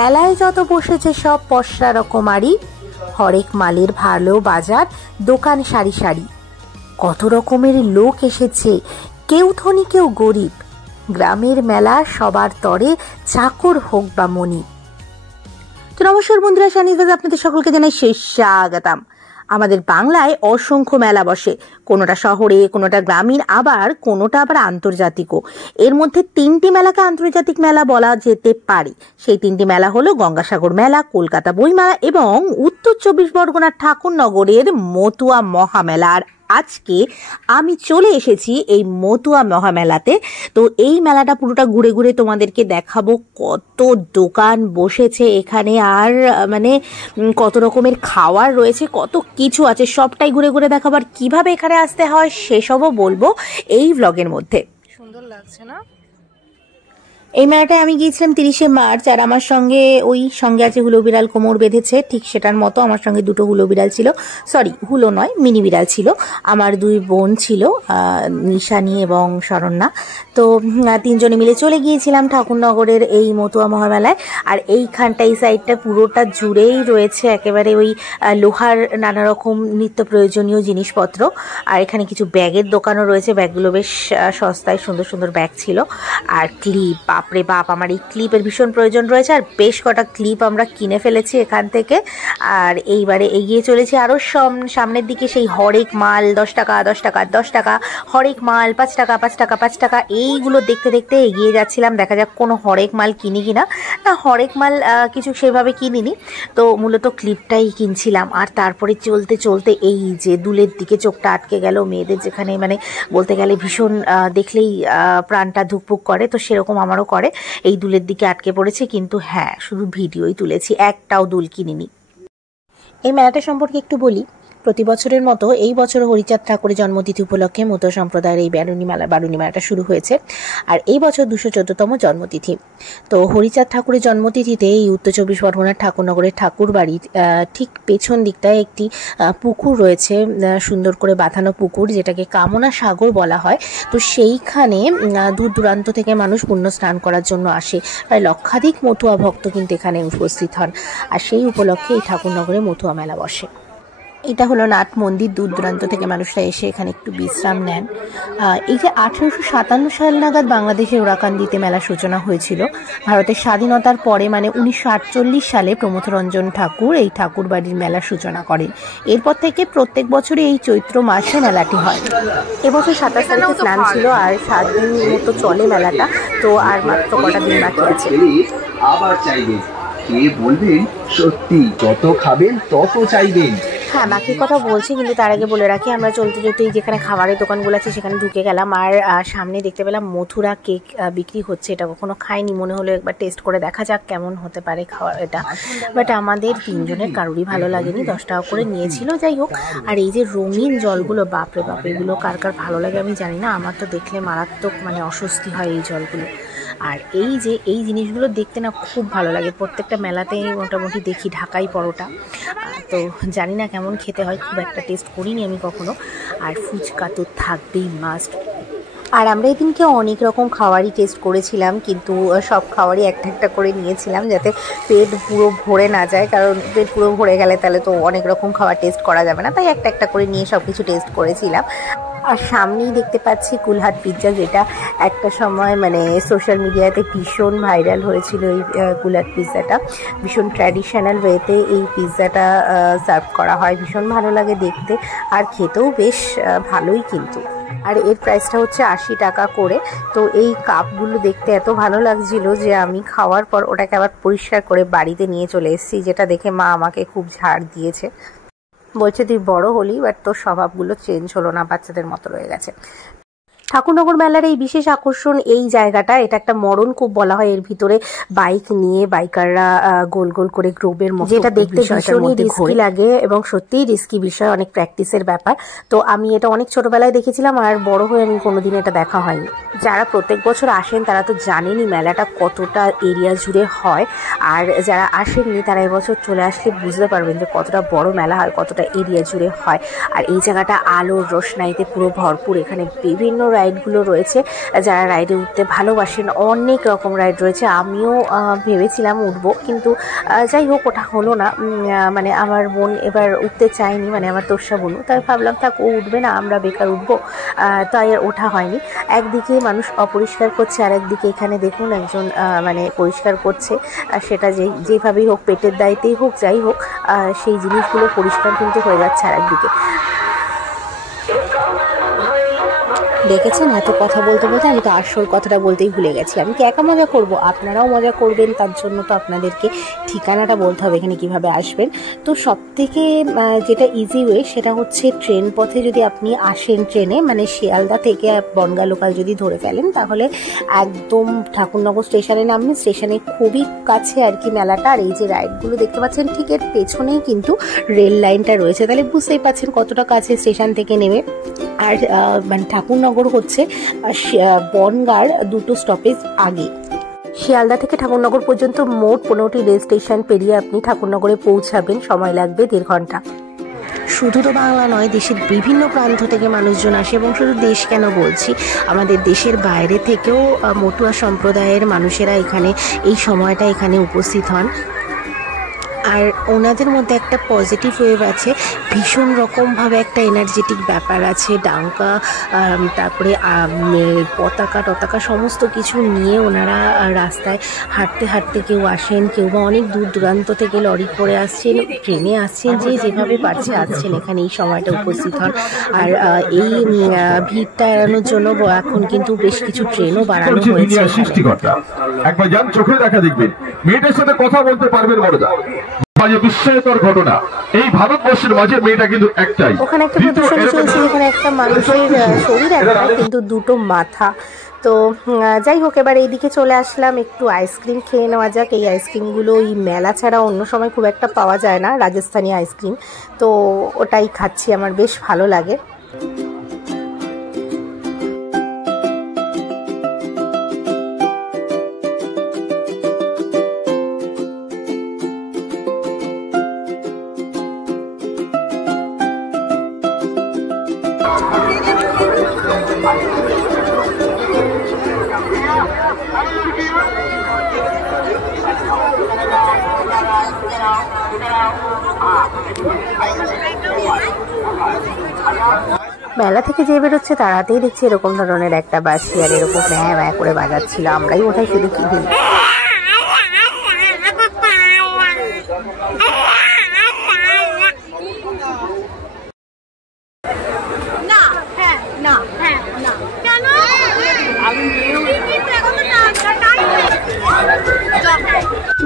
মেলায় যত বসেছে সব পসরা রকমারি, হরেক মালের ভালো বাজার, দোকান সারি সারি। কত রকমের লোক এসেছে, কেউ ধনী কেউ গরিব। গ্রামের মেলা সবার তরে, চাকর হোক বা মনি। তো নমস্কার বন্ধুরা, শানিজ আপনাদের সকলকে জানাই স্বাগতম। আমাদের বাংলায় অসংখ্য মেলা বসে, কোনোটা শহরে, কোনোটা গ্রামীণ, আবার কোনোটা আবার আন্তর্জাতিকও। এর মধ্যে 3টি মেলাকে আন্তর্জাতিক মেলা বলা যেতে পারে। সেই 3টি মেলা হলো গঙ্গাসাগর মেলা, কলকাতা বইমেলা এবং উত্তর 24 পরগনার ঠাকুরনগরের মতুয়া মহামেলা। আর আজকে আমি চলে এসেছি এই মতুয়া মহামেলাতে। তো এই মেলাটা পুরোটা ঘুরে ঘুরে তোমাদেরকে দেখাবো কত দোকান বসেছে এখানে, আর মানে কত রকমের খাবার রয়েছে, কত কিছু আছে, সবটাই ঘুরে ঘুরে দেখাবো। আর কিভাবে এখানে আসতে হয় সেসবও বলবো এই ব্লগের মধ্যে। সুন্দর লাগছে না? এই মেলাটায় আমি গিয়েছিলাম 30শে মার্চ, আর আমার সঙ্গে সঙ্গে আছে হুলো বিড়াল, কোমর বেঁধেছে ঠিক সেটার মতো। আমার সঙ্গে 2টো হুলো বিড়াল ছিল, সরি হুলো নয়, মিনি বিড়াল ছিল। আমার 2 বোন ছিল, নিশানী এবং শরণ্যা। তো 3জনে মিলে চলে গিয়েছিলাম ঠাকুরনগরের এই মতুয়া মহামেলায়। আর এইখানটা, এই সাইডটা পুরোটা জুড়েই রয়েছে একেবারে ওই লোহার নানা রকম নিত্য প্রয়োজনীয় জিনিসপত্র। আর এখানে কিছু ব্যাগের দোকানও রয়েছে, ব্যাগগুলো বেশ সস্তায়, সুন্দর সুন্দর ব্যাগ ছিল। আর ক্লিপ, বাপরে বাপ, আমার এই ক্লিপের ভীষণ প্রয়োজন রয়েছে, আর বেশ কটা ক্লিপ আমরা কিনে ফেলেছি এখান থেকে। আর এইবারে এগিয়ে চলেছি আরও সামনের দিকে। সেই হরেক মাল 10 টাকা 10 টাকা 10 টাকা, হরেক মাল 5 টাকা 5 টাকা 5 টাকা, এইগুলো দেখতে দেখতে এগিয়ে যাচ্ছিলাম। দেখা যাক কোনো হরেক মাল কিনি কিনা। না, হরেক মাল কিছু সেভাবে কিনিনি, তো মূলত ক্লিপটাই কিনছিলাম। আর তারপরে চলতে চলতে এই যে দুলের দিকে চোখটা আটকে গেল। মেয়েদের যেখানে মানে বলতে গেলে ভীষণ দেখলেই প্রাণটা ধুকপুক করে, তো সেরকম আমারও করে। এই দুলের দিকে আটকে পড়েছে, কিন্তু হ্যাঁ, শুধু ভিডিওই তুলেছি, একটাও দুল কিনিনি। এই মেলাটা সম্পর্কে একটু বলি। প্রতি বছরের মতো এই বছর হরিচাঁদ ঠাকুরের জন্মতিথি উপলক্ষে মতুয়া সম্প্রদায়ের এই বারুণী মেলাটা শুরু হয়েছে। আর এই বছর 214তম জন্মতিথি। তো হরিচাঁদ ঠাকুরের জন্মতিথিতে এই উত্তর 24 পরগনার ঠাকুরনগরের ঠাকুর বাড়ির ঠিক পেছন দিকটায় একটি পুকুর রয়েছে, সুন্দর করে বাঁধানো পুকুর, যেটাকে কামনা সাগর বলা হয়। তো সেইখানে দূর দূরান্ত থেকে মানুষ পুণ্য স্নান করার জন্য আসে। প্রায় লক্ষাধিক মতুয়া ভক্ত কিন্তু এখানে উপস্থিত হন। আর সেই উপলক্ষে এই ঠাকুরনগরে মতুয়া মেলা বসে। এটা হলো নাট মন্দির, দূর দূরান্ত থেকে মানুষরা এসে এখানে একটু বিশ্রাম নেন। এই যে 1857 সাল নাগাদ বাংলাদেশের ওরাকান্দিতে মেলা সূচনা হয়েছিল। ভারতের স্বাধীনতার পরে মানে 1948 সালে প্রমথরঞ্জন ঠাকুর এই ঠাকুর বাড়ির মেলা সূচনা করেন। এরপর থেকে প্রত্যেক বছরই এই চৈত্র মাসে মেলাটি হয়। এবছর 27 তারিখে স্নান ছিল, আর 7 দিন মতো চলে মেলাটা। তো আর মাত্র কটা দিন বাকি আছে। আবার চাইবেন, কে বলবেন সত্যি, যত খাবেন তত চাইবেন। হ্যাঁ, বাকি কথা বলছি, কিন্তু তার আগে বলে রাখি, আমরা চলতে চলতে যেখানে খাবারের দোকানগুলো আছে সেখানে ঢুকে গেলাম। আর সামনে দেখতে পেলাম মথুরা কেক বিক্রি হচ্ছে। এটা কখনো খাইনি, মনে হলো একবার টেস্ট করে দেখা যাক কেমন হতে পারে খাওয়া এটা। বাট আমাদের 3জনের কারোরই ভালো লাগেনি, 10 টাকা করে নিয়েছিল। যাই হোক, আর এই যে রঙিন জলগুলো, বাপরে বাপ, এগুলো কার কার ভালো লাগে আমি জানি না, আমার তো দেখলে মারাত্মক মানে অস্বস্তি হয় এই জলগুলো। আর এই যে এই জিনিসগুলো দেখতে না খুব ভালো লাগে। প্রত্যেকটা মেলাতেই মোটামুটি দেখি ঢাকাই পরোটা, তো জানি না কেমন খেতে হয়, খুব একটা টেস্ট করিনি আমি কখনো। আর ফুচকা তো থাকবেই মাস্ট। আর আমরা এদিনকে অনেক রকম খাবারই টেস্ট করেছিলাম, কিন্তু সব খাবারই একটা একটা করে নিয়েছিলাম যাতে পেট পুরো ভরে না যায়, কারণ পেট পুরো ভরে গেলে তাহলে তো অনেক রকম খাবার টেস্ট করা যাবে না। তাই একটা একটা করে নিয়ে সব কিছু টেস্ট করেছিলাম। আর সামনেই দেখতে পাচ্ছি কুলহাট পিৎজা, যেটা একটা সময় মানে সোশ্যাল মিডিয়াতে ভীষণ ভাইরাল হয়েছিল। এই কুলহাট পিৎজাটা ভীষণ ট্র্যাডিশনাল ওয়েতে এই পিৎজাটা সার্ভ করা হয়, ভীষণ ভালো লাগে দেখতে, আর খেতেও বেশ ভালোই কিন্তু। আর এর প্রাইসটা হচ্ছে 80 টাকা করে। তো এই কাপগুলো দেখতে এত ভালো লাগছিল যে আমি খাওয়ার পর ওটাকে আবার পরিষ্কার করে বাড়িতে নিয়ে চলে এসেছি, যেটা দেখে মা আমাকে খুব ঝাড় দিয়েছে। বলছে তুই বড় হলি, বাট তোর স্বভাবগুলো চেঞ্জ হলো না, বাচ্চাদের মতো রয়ে গেছে। ঠাকুরনগর মেলার এই বিশেষ আকর্ষণ এই জায়গাটা, এটা একটা মরণকূপ বলা হয়। এর ভিতরে বাইক নিয়ে বাইকাররা গোল গোল করে গ্রুপের মতো, যেটা দেখতে ভীষণই রিস্কি লাগে এবং সত্যিই রিস্কি বিষয়, অনেক প্র্যাকটিসের ব্যাপার। তো আমি এটা অনেক ছোটবেলায় দেখেছিলাম, আর বড় হয়ে আমি কোনোদিন এটা দেখা হয়নি। যারা প্রত্যেক বছর আসেন তারা তো জানেনই মেলাটা কতটা এরিয়া জুড়ে হয়, আর যারা আসেননি তারা এবছর চলে আসলে বুঝতে পারবেন যে কতটা বড় মেলা হয়, কতটা এরিয়া জুড়ে হয়। আর এই জায়গাটা আলোর রোশনাইতে পুরো ভরপুর। এখানে বিভিন্ন রাইডগুলো রয়েছে, যারা রাইডে উঠতে ভালোবাসেন অনেক রকম রাইড রয়েছে। আমিও ভেবেছিলাম উঠবো, কিন্তু যাই হোক ওটা হলো না। মানে আমার বোন এবার উঠতে চায়নি, মানে আমার তোষা বোন, তাই ভাবলাম থাক ও উঠবে না, আমরা বেকার উঠবো, তাই আর ওঠা হয়নি। একদিকে মানুষ অপরিষ্কার করছে, আর একদিকে এখানে দেখুন একজন মানে পরিষ্কার করছে, সেটা যেভাবেই হোক, পেটের দায়িত্বেই হোক, যাই হোক সেই জিনিসগুলো পরিষ্কার কিন্তু হয়ে যাচ্ছে। আর একদিকে দেখেছেন, এত কথা বলতে বলতে আমি তো আসল কথাটা বলতেই ভুলে গেছি। আমি কি একা মজা করব, আপনারাও মজা করবেন, তার জন্য তো আপনাদেরকে ঠিকানাটা বলতে হবে এখানে কিভাবে আসবেন। তো সব থেকে যেটা ইজি ওয়ে সেটা হচ্ছে ট্রেন পথে যদি আপনি আসেন ট্রেনে, মানে শিয়ালদা থেকে বনগাঁ লোকাল যদি ধরে ফেলেন, তাহলে একদম ঠাকুরনগর স্টেশনে নামবেন। স্টেশনে খুবই কাছে আর কি মেলাটা। আর এই যে রাইডগুলো দেখতে পাচ্ছেন ঠিক এর পেছনেই কিন্তু রেল লাইনটা রয়েছে, তাহলে বুঝতেই পাচ্ছেন কতটা কাছে স্টেশন থেকে নেমে। আর মানে ঠাকুরনগর হচ্ছে বনগাঁর 2টো স্টপেজ আগে। শিয়ালদা থেকে ঠাকুরনগর পর্যন্ত মোট 15টি রেল স্টেশন পেরিয়ে আপনি ঠাকুরনগরে পৌঁছাবেন, সময় লাগবে 1.5 ঘন্টা। শুধু তো বাংলা নয়, দেশের বিভিন্ন প্রান্ত থেকে মানুষজন আসে, এবং শুধু দেশ কেন বলছি, আমাদের দেশের বাইরে থেকেও মটুয়া সম্প্রদায়ের মানুষেরা এখানে এই সময়টা এখানে উপস্থিত হন। আর ওনাদের মধ্যে একটা পজিটিভ ওয়েভ আছে, ভীষণ রকমভাবে একটা এনার্জেটিক ব্যাপার আছে। ডাঙ্কা, তারপরে পতাকা সমস্ত কিছু নিয়ে ওনারা রাস্তায় হাঁটতে হাঁটতে কেউ আসেন, কেউ বা অনেক দূর দূরান্ত থেকে লরি করে আসছেন, ট্রেনে আসছেন, যে যেভাবে পারছে আসছেন এখানে এই সময়টা উপস্থিত হন। আর এই ভিড়টা এড়ানোর জন্য এখন কিন্তু বেশ কিছু ট্রেনও বাড়ানো হয়েছে। একবার যান, চোখে দেখা দেখবেন, মেয়েটার সাথে কথা বলতে পারবেন। বড়দা বিস্ময়কর ঘটনা, এই ভারতবর্ষের মাঝে মেয়েটা কিন্তু একটাই। ওখানে একটা প্রদর্শনী চলছে, এখানে একটা মানুষের শরীর একটা, কিন্তু 2টো মাথা। তো যাই হোক, এবার এইদিকে চলে আসলাম, একটু আইসক্রিম খেয়ে নেওয়া যাক। এই আইসক্রিমগুলো এই মেলা ছাড়া অন্য সময় খুব একটা পাওয়া যায় না, রাজস্থানি আইসক্রিম, তো ওটাই খাচ্ছি, আমার বেশ ভালো লাগে। মেলা থেকে যে বেরোচ্ছে তারাতেই দেখছি এরকম ধরনের একটা বাঁশি, আর এরকম ম্যাঁ ম্যাঁ করে বাজাচ্ছিল, আমরাই ওটাই শুধু কি ভিড়।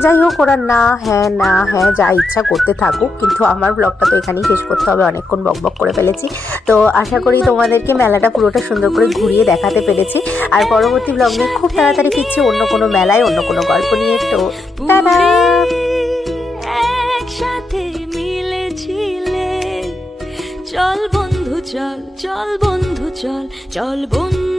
যাই হোক, ওরা না হ্যাঁ না হ্যাঁ যা ইচ্ছা করতে থাকুক, কিন্তু আমার ব্লগটা তো এখানেই শেষ করতে হবে, অনেকক্ষণ বকবক করে ফেলেছি। তো আশা করি তোমাদেরকে মেলাটা পুরোটা সুন্দর করে ঘুরিয়ে দেখাতে পেরেছি। আর পরবর্তী ব্লগ নিয়ে খুব তাড়াতাড়ি ফিরছি, অন্য কোনো মেলায় অন্য কোনো গল্প নিয়ে। তো টাটা। একসাথে মিলেছিলে, চল বন্ধু চল, চল বন্ধু চল, চল বন্ধু।